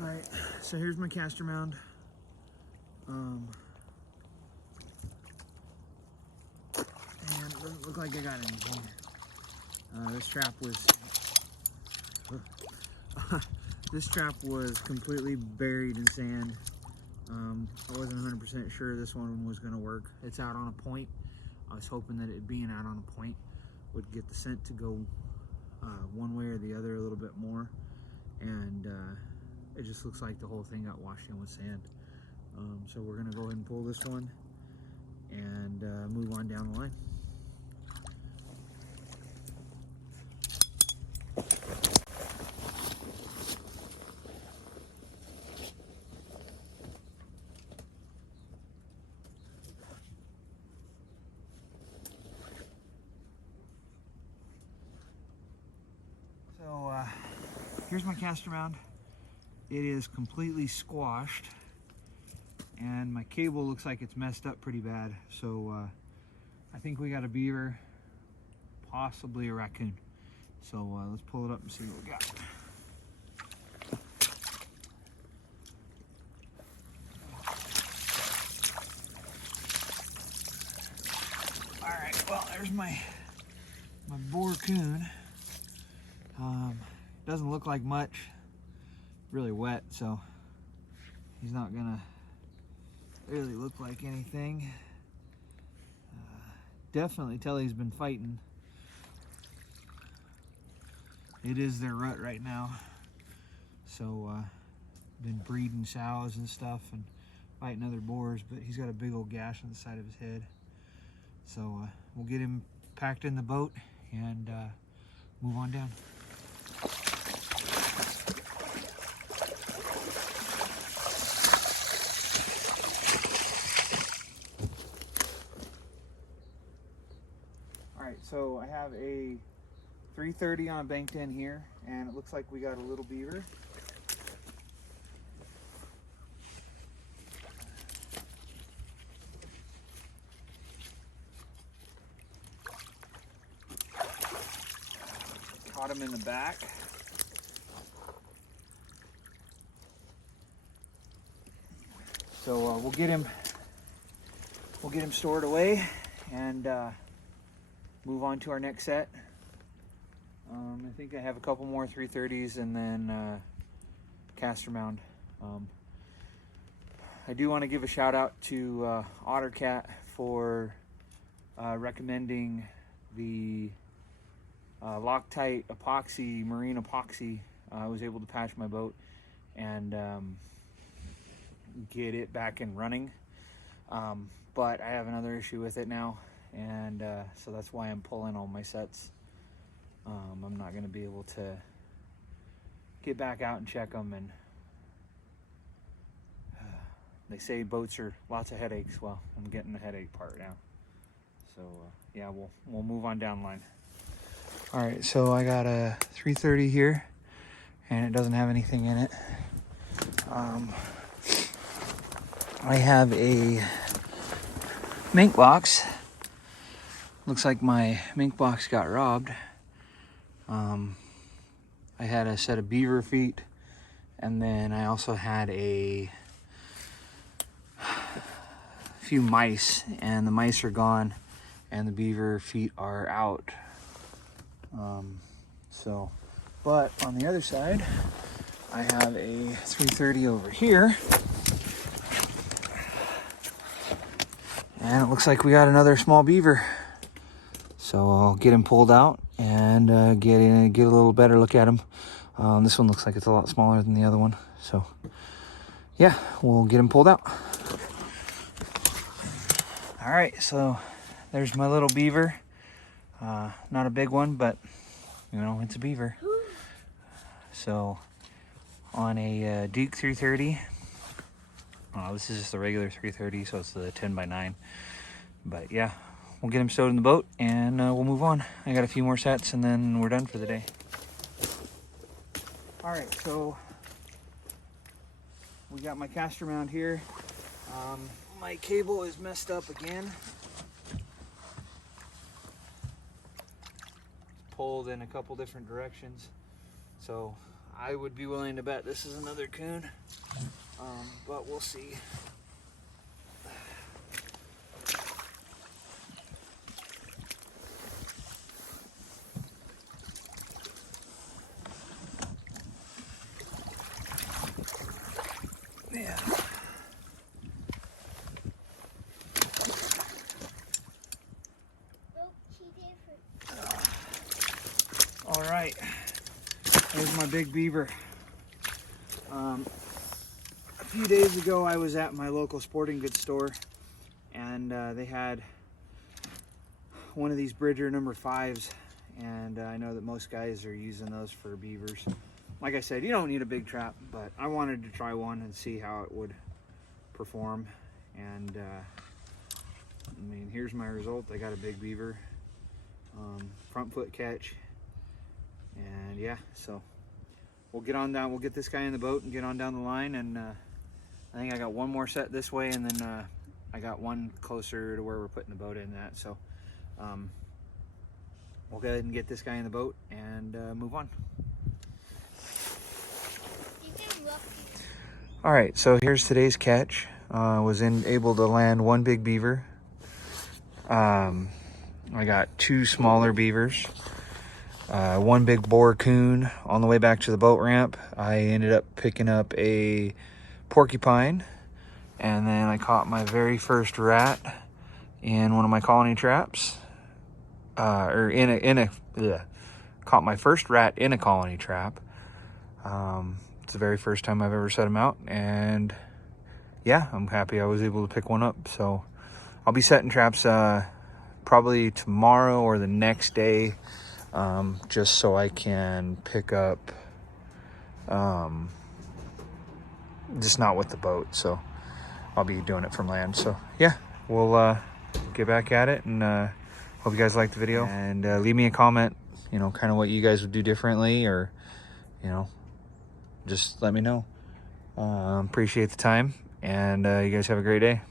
Alright, so here's my caster mound. And it doesn't look like I got anything. This trap was completely buried in sand. I wasn't 100% sure this one was going to work. It's out on a point. I was hoping that it being out on a point would get the scent to go one way or the other a little bit more, and it just looks like the whole thing got washed in with sand. So we're going to go ahead and pull this one and move on down the line. So here's my caster mound. It is completely squashed, and my cable looks like it's messed up pretty bad. So I think we got a beaver, possibly a raccoon. So let's pull it up and see what we got. All right, well, there's my boar coon. Doesn't look like much, really wet, so he's not gonna really look like anything. Definitely tell he's been fighting. It is their rut right now, so been breeding sows and stuff and fighting other boars, but he's got a big old gash on the side of his head. So we'll get him packed in the boat and move on down. Alright, so I have a 330 on a banked in here, and it looks like we got a little beaver. Caught him in the back. So we'll get him stored away and move on to our next set. I think I have a couple more 330s and then caster mound. I do want to give a shout out to OtterCat for recommending the Loctite epoxy, marine epoxy. I was able to patch my boat and get it back and running, but I have another issue with it now, and so that's why I'm pulling all my sets. I'm not going to be able to get back out and check them, and they say boats are lots of headaches. Well, I'm getting the headache part now. So yeah, we'll move on down the line. All right, so I got a 330 here, and it doesn't have anything in it. I have a mink box. Looks like my mink box got robbed. I had a set of beaver feet, and then I also had a few mice, and the mice are gone and the beaver feet are out. But on the other side, I have a 330 over here, and it looks like we got another small beaver. So I'll get him pulled out and get a little better look at him. This one looks like it's a lot smaller than the other one. So yeah, we'll get him pulled out. All right, so there's my little beaver. Not a big one, but you know, it's a beaver. So on a Duke 330, this is just a regular 330, so it's the 10x9. But yeah, we'll get him stowed in the boat and we'll move on. I got a few more sets and then we're done for the day. All right, so we got my caster mound here. My cable is messed up again. Pulled in a couple different directions. So I would be willing to bet this is another coon, but we'll see. Yeah. All right, there's my big beaver. A few days ago I was at my local sporting goods store, and they had one of these Bridger number 5s, and I know that most guys are using those for beavers. Like I said, you don't need a big trap, but I wanted to try one and see how it would perform. And I mean, here's my result. I got a big beaver, front foot catch, and yeah, so we'll get on down. We'll get this guy in the boat and get on down the line. And I think I got one more set this way, and then I got one closer to where we're putting the boat in at. So we'll go ahead and get this guy in the boat and move on. All right, so here's today's catch. Was able to land one big beaver. I got 2 smaller beavers. One big boar coon. On the way back to the boat ramp, I ended up picking up a porcupine, and then I caught my very first rat in one of my colony traps. Caught my first rat in a colony trap. It's the very first time I've ever set them out, and yeah, I'm happy I was able to pick one up. So I'll be setting traps probably tomorrow or the next day, just so I can pick up, just not with the boat. So I'll be doing it from land. So yeah, we'll get back at it, and hope you guys liked the video, and leave me a comment, you know, kind of what you guys would do differently, or, you know, just let me know. Appreciate the time, and you guys have a great day.